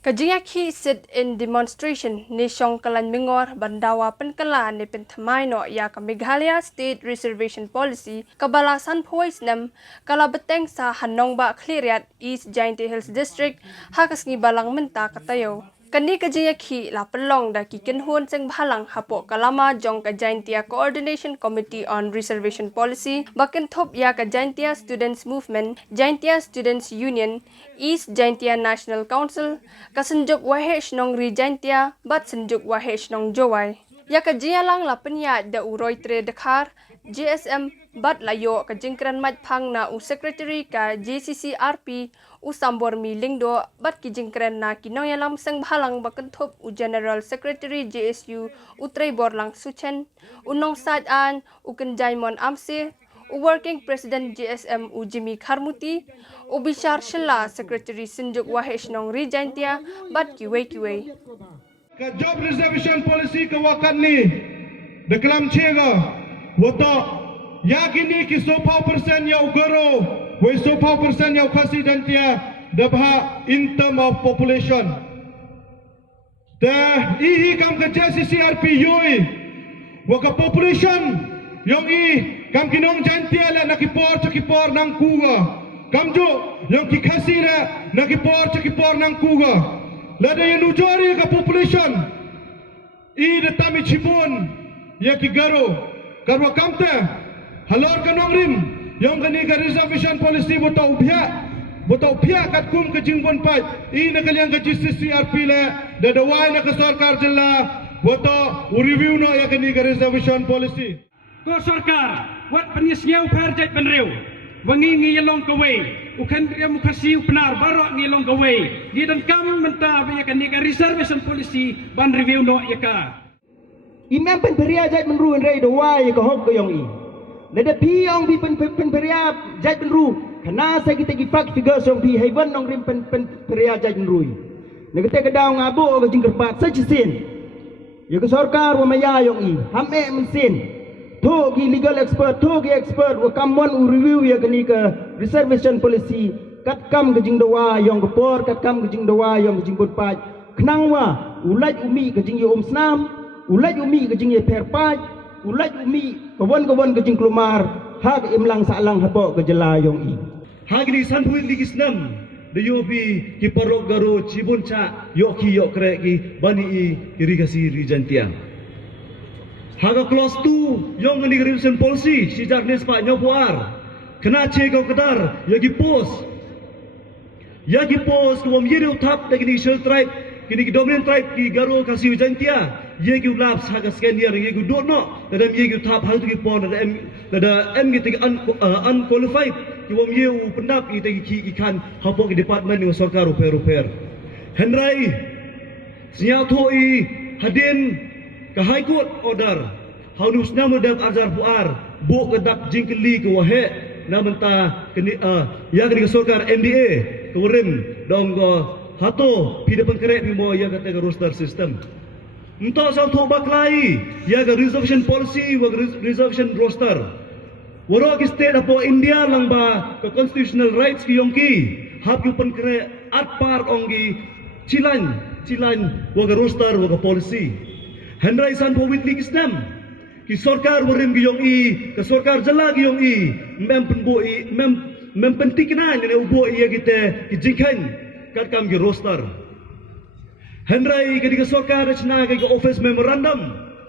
Kajingaki sit-in demonstration ni Syong Kalan Mingor bandawa penkelan ni pentamay no ya ka Meghalaya State Reservation Policy kabalasan Phuais nam kala beteng sa Hanongba Kliriat East Jaintia Hills District hakas ngi balang menta katayo. Kani kajingaki la pelong da kikenhun seng balang hapo kalama jong ka Jaintia Coordination Committee on Reservation Policy baken thop ya ka Jaintia Students Movement, Jaintia Students Union, East Jaintia National Council, kasenjuk wahesh nong ri Jaintia bat senjuk wahesh nong Jowai. Ya ka jialang la penya da uroi tre dekhar GSM bat layo ka jingkran mat phang na u secretary ka JCCRP u sambor mi lingdo bat ki jingkran na kinoyalam sang bhalang bakenthop u general secretary JSU u treibor lang suchen unong sad an u kenjaimon amse u working president GSM u Jimmy Kharmuti u bishar shilla secretary sinjuk wahesh nong ri Jaintia bat kiwe ka job reservation policy ka wakan ni deklam chega woto yakini ki 100% ya ugoro we 100% ya khasi Jaintia dabha in term of population da ihi kam ka CCRP yoi waka population yong i kam kinong Jaintia la nakipor nang kuga kamjo yong ki khasi la nakipor nang kuga lada yang ujari ka population i de tami chibun ya ki garo karwa kamte halor ka nongrim yang kani ka reservation policy botau pihak kat kum ke jingbon pai i na kalian ka CCRP la da dawai na ka sarkar jilla boto review no ya kani ka reservation policy ko sarkar wat panis ngeu perjat benreu wangi ngilong kawe ukan dia mukasi benar baru ngilong kawe di dan kam menta ya kan ni reservation policy ban review no ya ka imam pen peria jat menru rei do wai ko hok ko yong i le de pi yong bi pen peria jat menru kana sa kita gi fak figure song pi heaven nong rim pen peria jat menru ne kete ke daung abo ko jingker pat sa chisin ya ko sarkar wa maya yong i hame mensin thogi legal expert wa kamon u review ya kani ka reservation policy kat kam ke jing dowa yong por kat kam ke jing dowa yong jing bot paj knang wa ulaj umi ke jing yom snam ulaj umi ke jing ye per paj ulaj umi kawon ke jing klumar hak imlang salang hapo ke jela yong i hagni sanpuit ligisnam de yobi ki parok garo chibuncha yoki yokre ki bani i irigasi ri Jaintia haga clause 2 yang ni reservation policy sejak ni sepak nyobuar kena cegau kedar yagi pos kuam yeri utap lagi ni shell tribe kini ki dominant tribe ki garo kasi Jaintia yagi ulap haga scan dia yagi dono dalam yagi utap hal tu ki pon da em ki unqualified kuam yeu pendap i tegi ki ikan hapo ki department ni sarkar ruper henrai sinyal thoi hadin ke High Court order haunus nama dam azar puar bu kedak jingkeli ke wahe namenta kini ya kini sarkar MDA kerim dong hato pide pengkerek bimo ya kata roster system untuk sang thok baklai ya ke reservation policy wa reservation roster warok state apo India langba ke constitutional rights ki yongki hap yu pengkerek at par onggi cilan wa ke roster wa ke policy Henry san powit ligisnam ki sarkar warim gi yong i ke sarkar jala gi yong i mem penbo i mem pentikna ne ubo i gite ki jingkan kat kam gi roster Henry ke sarkar rachna ke office memorandum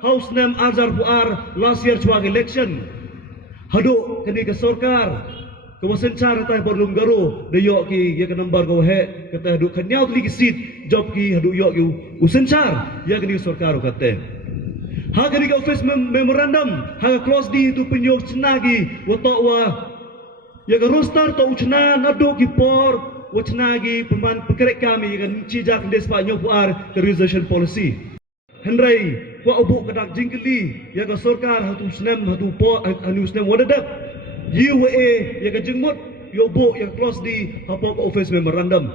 house name azar puar last year chuang election hado ke sarkar ke wasencar ta berlum garo de yo ki ya ke number ko he kata hadu khanyau li seat job ki hadu yo ki usencar ya ke sarkar kate ha ke office memorandum ha clause di tu penyok cenagi wa ya ke roster to uchna nado ki por wachnagi peman pekerek kami kan cijak des pa nyopuar ke reservation policy henry wa obu kadak jingkeli ya ke sarkar hatu snem hatu po anu snem wadadap UAA yang kejengmut yobo yang close di hapok office memorandum.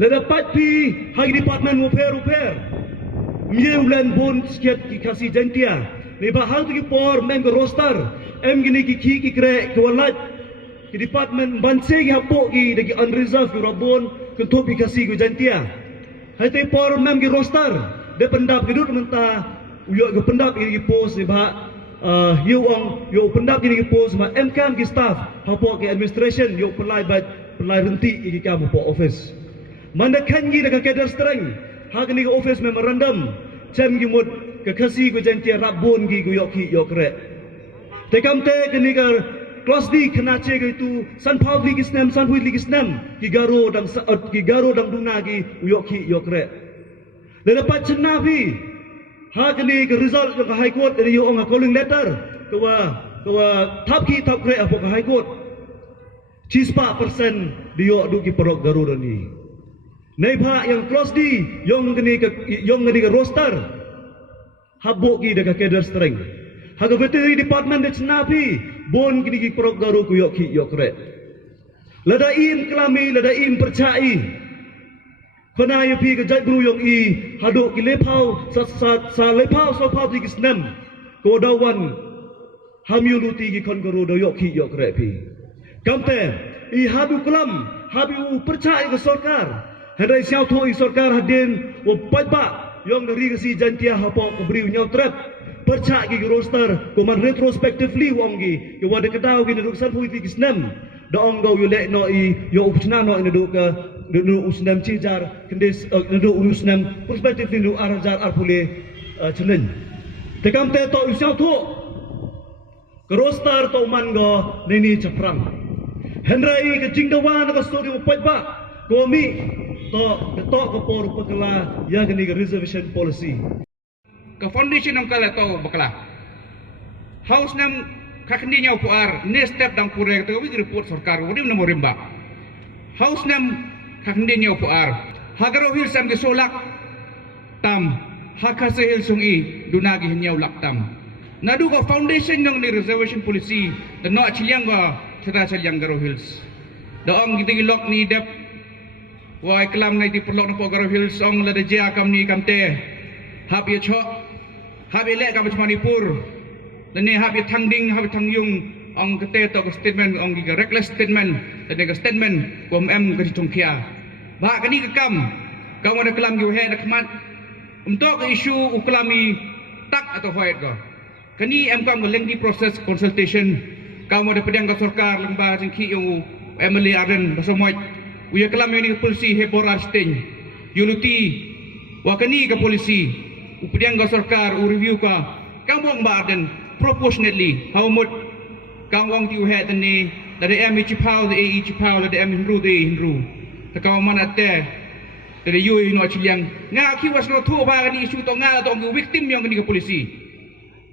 Le dapat pi hagi department repair. Mie ulan bon sekiat ki kasi Jaintia. Ni bahal tu ki por mem ke roster. Em gini ki kre ke walat ki department banse ki hapok ki dagi unreserved ki rabon kentup ikasi gu jantia. Hai te por mem gi roster de pendap gedut mentah yo ge pendap ini pos ni ba yo pendap ini pos ma MKM gi staff hapo ke administration yo pelai renti gi kam po office. Manda kan gi de kader streng ha ni office memorandum cem gi mut ke kasi gu jantia rabon gi gu yo ki yo kre. Te kam te ni ka Kelas di kena cek itu San Paul Ligi Senam, San Hui Ligi Senam, Gigaro dang duna gi uyoki yokre. Dan dapat cenavi, hak ni ke result ke High Court dari yo calling letter kewa tap kre apa ke High Court. 4% dia duki perok Garuda ni. Nei pak yang kelas di yang gini ke roster habuk gi dekat kader strength. Haga veterinary department de cenavi bon kini ki perok garu ku yok ki yok re. Lada im kelami, lada im percai. Kena ye pi ke jai bru yong i haduk ki lepau sa lepau so pau di kisnem. Ko dawan hamyuluti ki kon garu do yok ki yok re pi. Kamte i habu kelam, habu percai ke sorkar. Hadai siau tho i sorkar hadin wo pajba yong dari ke si jantia hapok ke beriu nyau trap. Percak gi roster kuman retrospectively wongi ke wada kedau gi duduk San Hui Ligi Senam da ongo yo lek no i yo upchna no duduk ke duduk usnam cijar kendis duduk usnam perspectively duduk arajar arpule chelen tekam te to usiau tu ke roster to man go nini chaprang henrai ke jingdawan ke story upajba komi to ko por pakala ya gani reservation policy ke foundation ang kala tau bakla house nam kakni nyau puar ne step dang pure to wi report sarkar wadi na morimba house nam kakni nyau puar hagaro hil sam ge solak tam hakase hil sungi dunagi nyau lak tam nadu ko foundation ng ni reservation policy the no chiliang ga thira chiliang garo hills da ong giti lok ni dep wa iklam ngai di perlok na po garo hills ong la de ja kam ni kamte hab ye chok hab elek ka Manipur dan ni hab tangding hab tangyung ong kete to statement ong gi reckless statement dan ga statement ko em ka tongkia ba kani ka kam ka wada kelam gi he na khmat untuk isu uklami tak atau hoet ko kani em kam lengdi proses consultation ka wada pedang ka sarkar lengba jengki yung emily aren basomoy uya kelam ni polisi he borar sting yuluti wa kani ka polisi upadiang ka sarkar review ka kamong baaden proportionately how much kamong tiu het ni dari em chipau de e chipau de em hinru de hinru ta kaw manate dari yu no chiliang nga ki was no thu ba ni isu to nga to victim yang ni ka polisi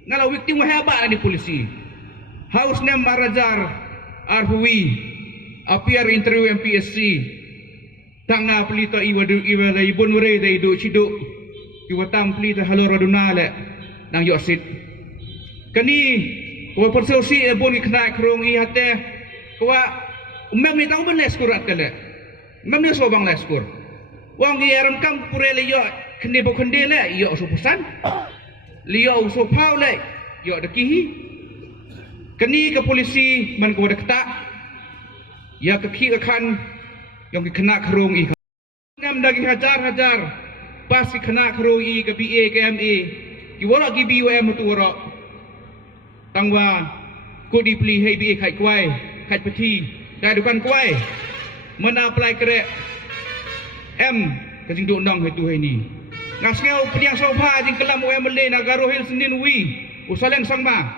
ngala victim wa haba ni polisi house nem marajar arhui appear interview MPSC tanga pelito iwadu iwala ibon ure de do chido kiwa tampli ta halora dunale nang yosit kani ko persosi e boni kna krong i hate ko umem ni tang ben leskur atele mem ni so bang leskur wang i aram kam purele yo kne bo khande le yo so pusan liyo so paule yo de kihi kani ke polisi man ko de kta ya ke ki kan yang kena krong i ngam dagi hajar pasti kena keroi ke BA ke MA ki wara ki BUM tu wara tangwa ko di pli hei BA kai kwai kai peti dai dukan kwai mana apply kre M ke jing do ndang he tu he ni ngasngau pediang sofa jing kelam em le na garo hil senin wi usaleng sangma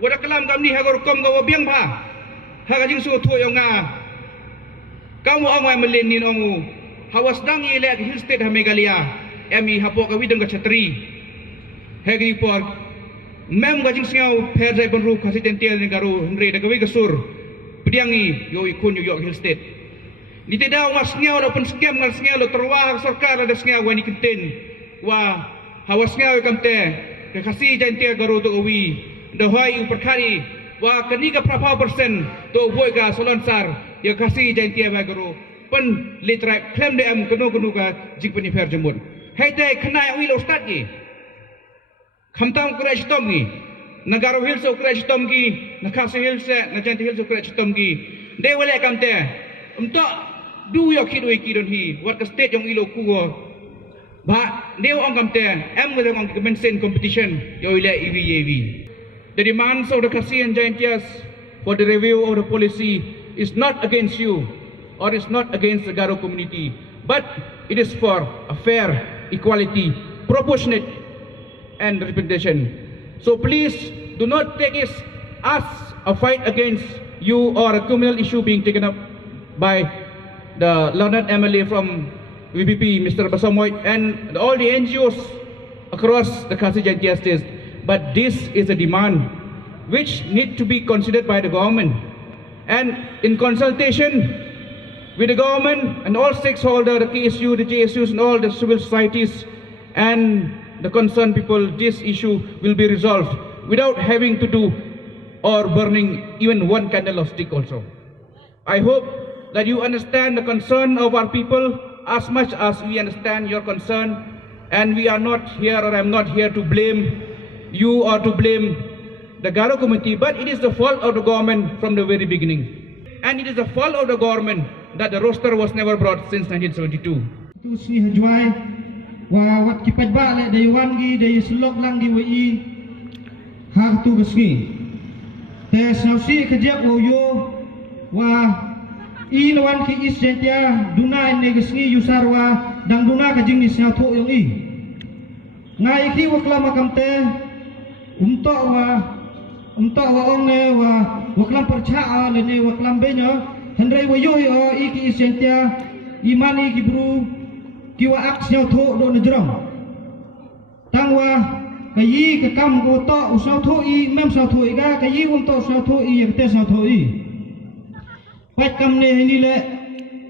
wada kelam kam ni ha gor kom ga biang ba ha ga jing so thu yo nga kamu ong em le ni ongu hawas dang ile hill state ha Meghalaya emi hapo ka widang ka chatri hegi por mem ga jing sngau pher jai bonru khasitentia ni garu henry da gawi gasur pediangi yo ikun yo hill state ni tidak was ngau da pen scam ngal ngau lo terwah sarkar da ngau wani kenten wa hawas ngau kamte ka khasi jantia garu to wi da hoi uperkhari wa kani ka prapha persen to boy ga solonsar ya khasi jantia ba garu pen litra claim de am kono ka jing pani pher jamun hete khna wi lo start gi khamtam crash tom gi nagaro hills o crash tom gi nakhasi hills na janti hills o crash tom gi de wale kamte umto du yo kidoi kidon hi wat ka state yong ilo kuo ba neo ong kamte em with ong commencing competition yo ile EVAV. The demands of the Kasian Jaintias for the review of the policy is not against you or is not against the Garo community, but it is for a fair, equality, proportionate and representation. So please do not take it as a fight against you or a criminal issue being taken up by the learned MLA from VPP, Mr. Basamoy, and all the NGOs across the Kasi Jaintia states. But this is a demand which need to be considered by the government. And in consultation with the government and all stakeholders, the KSU, the JSUs and all the civil societies and the concerned people, this issue will be resolved without having to do or burning even one candle of stick also. I hope that you understand the concern of our people as much as we understand your concern, and we are not here, or I'm not here to blame you or to blame the Garo community, but it is the fault of the government from the very beginning. And it is the fault of the government that the roster was never brought since 1972. Tu si hajwai wa wat kipat ba le day wangi day sulok lang gi wai ha tu gaski te sausi kejak wo yo wa i lawan ki is jentia duna ne gaski yusarwa dang duna ka jing ni sia tho yong i ngai ki wa klama kamte umto wa ong ne wa klam percaya le ne wa klam benya hendrai wa yo i ki is jentia imani ki bru ki wa ak sia tho do ne jrong tangwa kayi ke kam go to usau tho i mem sau tho i ga kayi to sau tho i ye te sau tho i pat kam ne ni le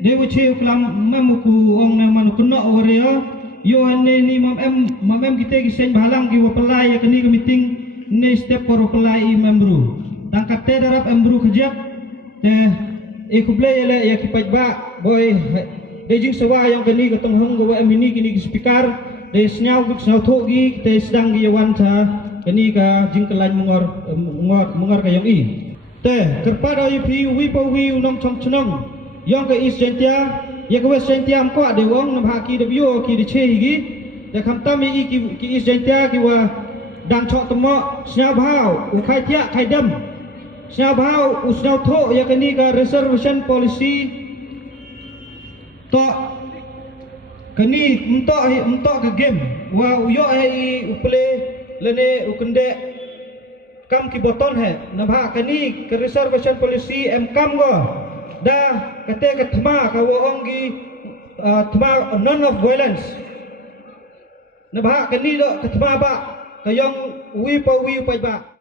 de wo che klam mem ku ong ne man ku no ore yo ne ni mam em kite ki sen balang ki wo pelai ya kini meeting ne step por pelai membru tangkat te darap membru kejap te e ku play le ya ki pat ba boy de jing sawa yang kini ketong hong go em ini kini speaker de snyau ku sau tho gi te sedang gi wan cha kini ka jing kelan mungor ka yong i te kerpada yu pri wi po wi nong chong chnong yong ka is jentia ye ka wes jentia am ko de wong nam ha ki de bio ki de che gi de kham tam i ki is jentia ki wa dang chok tomo snyau bhau u khai tia khai dam snyau bhau u snyau tho ye kini ka reservation policy to kini untuk ke game wa uyo hai uple lene ukende kam ki boton hai nabha kani ke reservation policy em kam go da kate ke thma ka wo ongi thma none of violence nabha kani do ke thma ba kayong wi pa wi pa ba